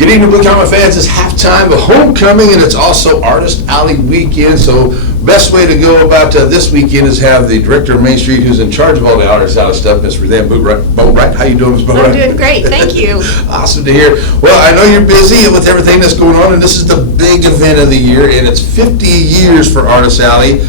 Good evening, Blue Comet fans. It's halftime of homecoming, and it's also Artist Alley weekend. So, best way to go about this weekend is have the director of Main Street, who's in charge of all the Artist Alley stuff, Ms. Boatright. How you doing, Ms. Boatright? I'm doing great, thank you. Awesome to hear. Well, I know you're busy with everything that's going on, and this is the big event of the year, and it's 50 years for Artist Alley.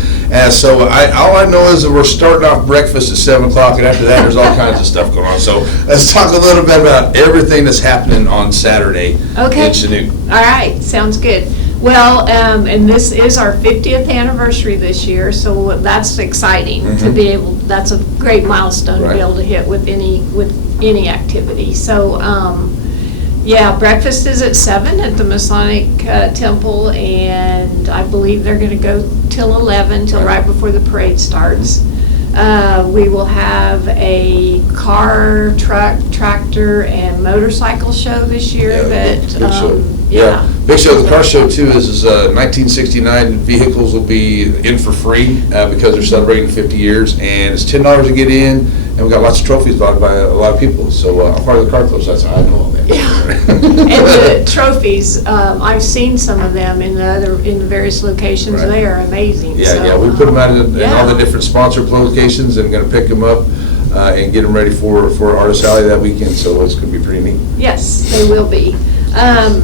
So all I know is that we're starting off breakfast at 7 o'clock, and after that, there's all kinds of stuff going on. So let's talk a little bit about everything that's happening on Saturday in Chanute. All right, sounds good. Well, and this is our 50th anniversary this year, so that's exciting to be able. That's a great milestone to be able to hit with any activity. So. Yeah, breakfast is at 7 at the Masonic Temple, and I believe they're going to go till 11, till right before the parade starts. We will have a car, truck, tractor, and motorcycle show this year. Big show. Big show. The car show too is 1969 vehicles will be in for free because they're celebrating 50 years, and it's $10 to get in. And we got lots of trophies bought by a lot of people. So I'm part of the car club, so that's how I know all that. Yeah. And the trophies, I've seen some of them in the various locations. They are amazing. Yeah, we put them out in all the different sponsor locations, and going to pick them up and get them ready for Artist Alley that weekend. So it's going to be pretty neat. Yes, they will be.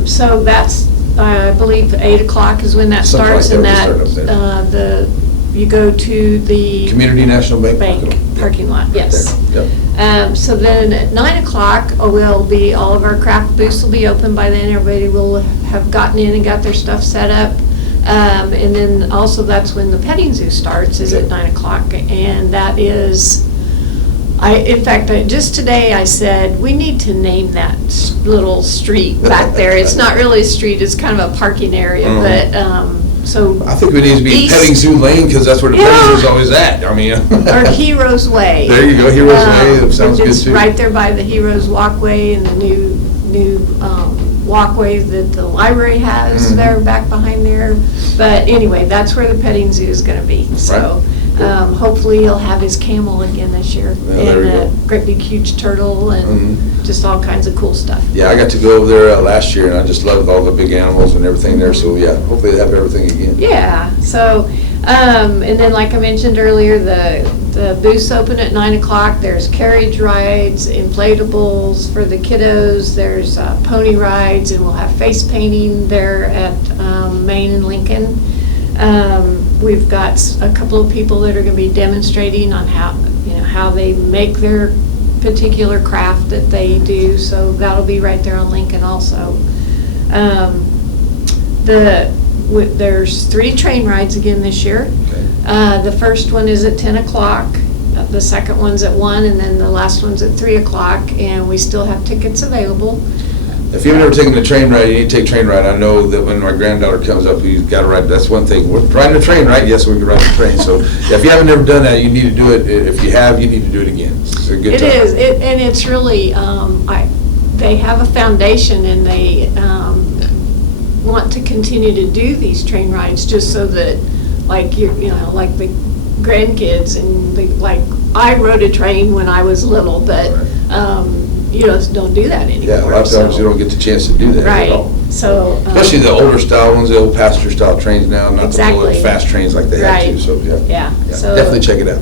So that's, I believe, 8 o'clock is when that starts, and that you go to the Community National Bank parking lot. Yes. Yep. So then at 9 o'clock will be all of our craft booths will be open by then. Everybody will have gotten in and got their stuff set up. And then also that's when the petting zoo starts, is at 9 o'clock, and that is. In fact, just today I said, we need to name that little street back there. It's not really a street, it's kind of a parking area, but, so. I think we need to be Petting Zoo Lane, because that's where the petting zoo is always at. I mean. Or Heroes Way. There you go, Heroes Way, that sounds good too. Right there by the Heroes Walkway and the new walkway that the library has there, back behind there. But anyway, that's where the petting zoo is gonna be, so. Hopefully he'll have his camel again this year, and a great big huge turtle, and just all kinds of cool stuff. Yeah, I got to go over there last year, and I just loved all the big animals and everything there. So yeah, hopefully they have everything again. Yeah. So, and then like I mentioned earlier, the booths open at 9 o'clock. There's carriage rides, inflatables for the kiddos. There's pony rides, and we'll have face painting there at Main and Lincoln. We've got a couple of people that are going to be demonstrating on how they make their particular craft that they do. So that'll be right there on Lincoln also. There's 3 train rides again this year. The first one is at 10 o'clock. The second one's at 1, and then the last one's at 3 o'clock. And we still have tickets available. If you've never taken the train ride, you need to take train ride. I know that when my granddaughter comes up, we've got to ride. That's one thing. We're riding the train, right? Yes, we can ride the train. So if you haven't ever done that, you need to do it. If you have, you need to do it again. It's a good time. It is, and it's really. They have a foundation, and they want to continue to do these train rides just so that, like like the grandkids and like I rode a train when I was little, but. You just don't do that anymore. Yeah, a lot of times you don't get the chance to do that at all. So, especially the older style ones, the old passenger style trains now, not the bullet fast trains like they had to. So yeah. So definitely check it out.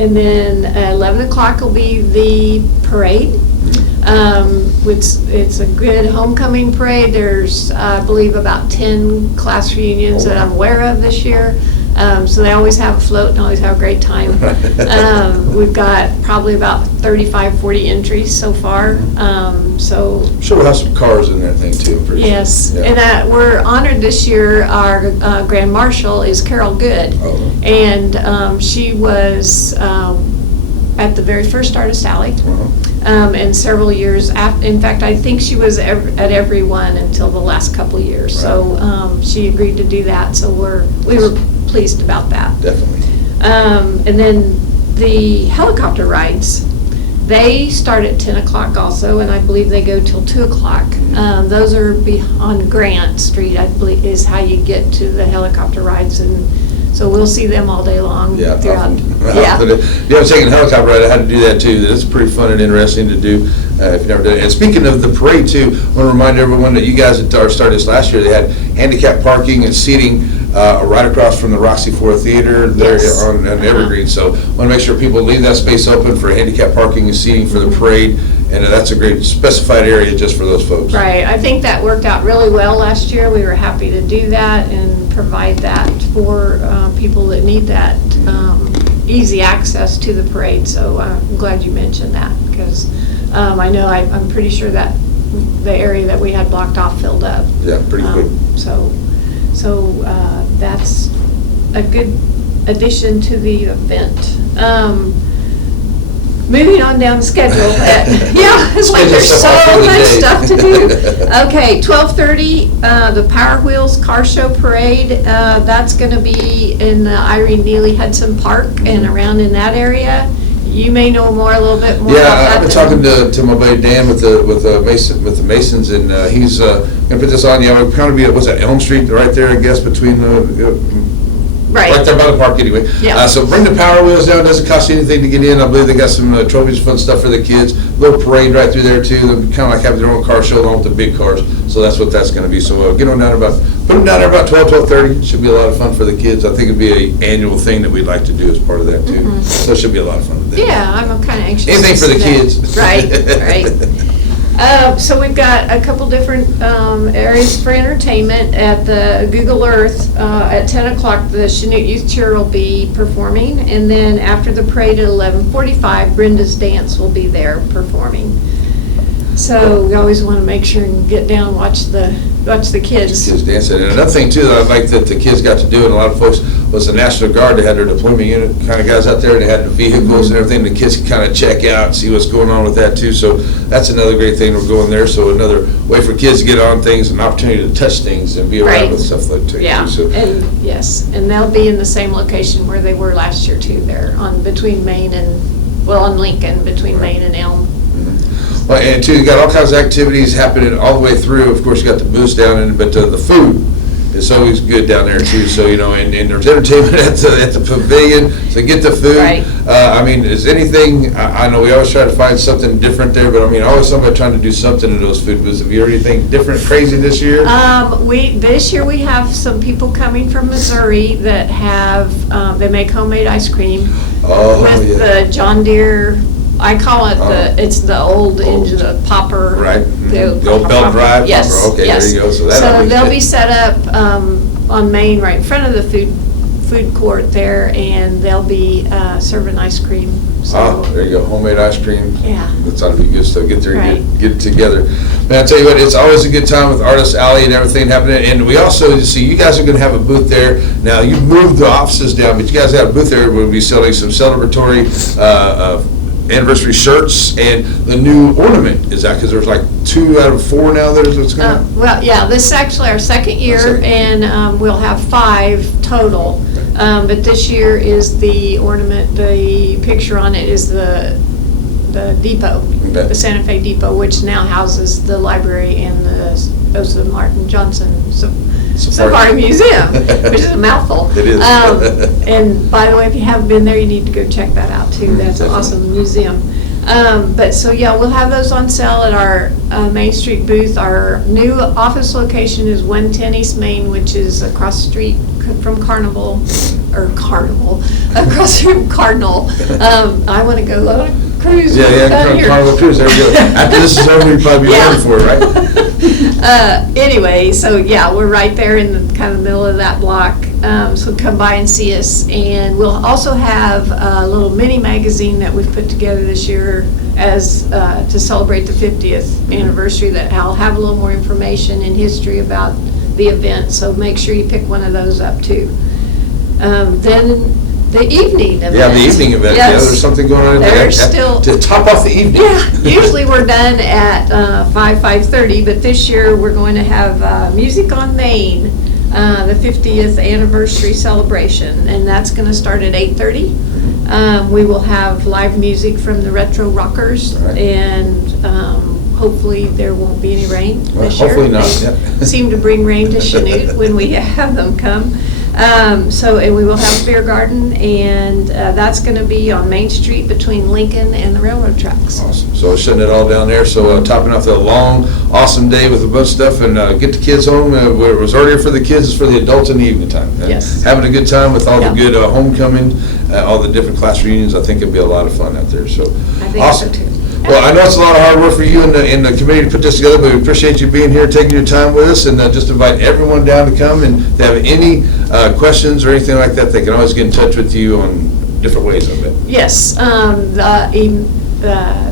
And then 11 o'clock will be the parade. It's a good homecoming parade. There's, I believe, about 10 class reunions that I'm aware of this year. So they always have a float and always have a great time. We've got probably about 35, 40 entries so far. So sure, we'll have some cars in there thing too. Yes, sure. And we're honored this year. Our Grand Marshal is Carol Good, and she was at the very first Artist Alley. And several years after. In fact, I think she was at every one until the last couple of years. So she agreed to do that. So we were pleased about that. Definitely. And then the helicopter rides, they start at 10 o'clock also, and I believe they go till 2 o'clock. Those are on Grant Street, I believe, is how you get to the helicopter rides, and So we'll see them all day long Yeah. throughout. Yeah. You haven't taken a helicopter ride, I had to do that too. It's pretty fun and interesting to do if you've never done it. And speaking of the parade too, I want to remind everyone that you guys that started this last year, they had handicap parking and seating right across from the Roxy Four Theater there Yes. on Evergreen. So want to make sure people leave that space open for handicap parking and seating for the parade. And that's a great specified area just for those folks. Right, I think that worked out really well last year. We were happy to do that and provide that for people that need that easy access to the parade. So I'm glad you mentioned that, because I know I'm pretty sure that the area that we had blocked off filled up. Yeah, pretty quick. So that's a good addition to the event. Moving on down the schedule. Yeah, it's like there's so much stuff to do. Okay, 12:30, the Power Wheels Car Show Parade. That's going to be in the Irene Neely Hudson Park and around in that area. You may know a little bit more about that. Yeah, I've been talking to my buddy Dan with the Masons, and he's going to put this on. Yeah, it'll kind of be, what's that, Elm Street, right there, I guess, between the. Right there by the park anyway. Yeah. So bring the Power Wheels down, doesn't cost you anything to get in. I believe they got some trophies, fun stuff for the kids. Little parade right through there too. They're kind of like having their own car show along with the big cars. So that's what that's going to be. So get on down put them down there about 12:30. Should be a lot of fun for the kids. I think it'd be an annual thing that we'd like to do as part of that too. So it should be a lot of fun with that. Yeah, I'm kind of anxious. Anything for the kids. Right, right. So we've got a couple different areas for entertainment. At the Google Earth, at 10 o'clock, the Chanute Youth Cheer will be performing. And then after the parade at 11:45, Brenda's Dance will be there performing. So we always want to make sure and get down and watch the kids. Kids dancing. And another thing too that I like that the kids got to do, and a lot of folks, was the National Guard. They had their deployment unit kind of guys out there, and they had the vehicles and everything. The kids can kind of check out and see what's going on with that too. So that's another great thing we're going there. So another way for kids to get on things, an opportunity to touch things and be around Right. with stuff like that. Yeah, Too. So, and yes, and they'll be in the same location where they were last year too. They're between Main and, on Lincoln, between Main and Elm. well, and too, you got all kinds of activities happening all the way through. Of course, you got the booths down in, but the food is always good down there too. So and there's entertainment at the pavilion. So get the food. Right. I mean, is anything? I know we always try to find something different there, but I mean, always somebody trying to do something in those food booths. Have you heard anything different, crazy this year? This year we have some people coming from Missouri that have they make homemade ice cream with the John Deere. I call it it's the old engine, the popper. Right. The old belt drive. Yes. Popper. Okay, yes. there you go. So they'll be set up on Main, right in front of the food court there, and they'll be serving ice cream. So, there you go, homemade ice cream. Yeah. That's ought to be good stuff. Get there Right. and get it together. Man, I tell you what, it's always a good time with Artist Alley and everything happening. And we also, see, you guys are going to have a booth there. Now, you moved the offices down, but you guys have a booth there. We'll be selling some celebratory anniversary shirts and the new ornament. Is that because there's like 2 out of 4 now that it's going to? Well, yeah, this is actually our second year, and we'll have 5 total. But this year is the ornament, the picture on it is the depot, the Santa Fe Depot, which now houses the library and the Martin Johnson Safari Museum, which is a mouthful. It is. And by the way, if you haven't been there, you need to go check that out too. That's an awesome museum. We'll have those on sale at our Main Street booth. Our new office location is 110 East Main, which is across the street from Carnival, across from Cardinal. I want to go on a cruise. Carnival Cruise, there we go. After this is over, you'll probably be waiting for it, right? Anyway, so yeah, we're right there in the kind of middle of that block. So come by and see us. And we'll also have a little mini magazine that we've put together this year as to celebrate the 50th anniversary, that I'll have a little more information and history about the event. So make sure you pick one of those up too. Then the evening event. Yeah, the evening event. Yes. Yeah, there's something going on to top off the evening. Yeah, usually we're done at 5:30, but this year we're going to have Music on Main, the 50th anniversary celebration, and that's going to start at 8:30. We will have live music from the Retro Rockers, right. And hopefully there won't be any rain this year. Hopefully not. They seem to bring rain to Chanute when we have them come. So, and we will have a beer garden, and that's going to be on Main Street between Lincoln and the railroad tracks. Awesome. So shutting it all down there. So topping off the long, awesome day with a bunch of stuff, and get the kids home. Where it was earlier for the kids, it's for the adults in the evening time. And Yes. having a good time with all Yeah. the good homecoming, all the different class reunions. I think it'll be a lot of fun out there. So I think awesome. so too. Well, I know it's a lot of hard work for you and the committee to put this together, but we appreciate you being here, taking your time with us, and just invite everyone down to come, and if they have any questions or anything like that, they can always get in touch with you on different ways of it. Yes, the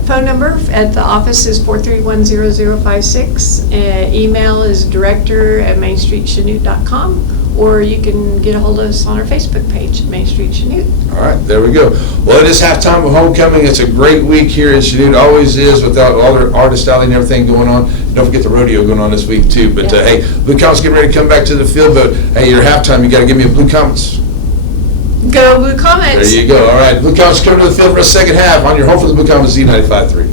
phone number at the office is 431-0056. Email is director@mainstreetchanute.com, or you can get a hold of us on our Facebook page, Main Street Chanute. All right, there we go. Well, it is halftime of homecoming. It's a great week here in Chanute. Always is, without all the artist alley and everything going on. Don't forget the rodeo going on this week too. But Yeah. hey, Blue Comets getting ready to come back to the field. But hey, your halftime, you got to give me a Blue Comets. Go Blue Comets! There you go. All right, Blue Comets coming to the field for a second half on your home for the Blue Comets Z95.3.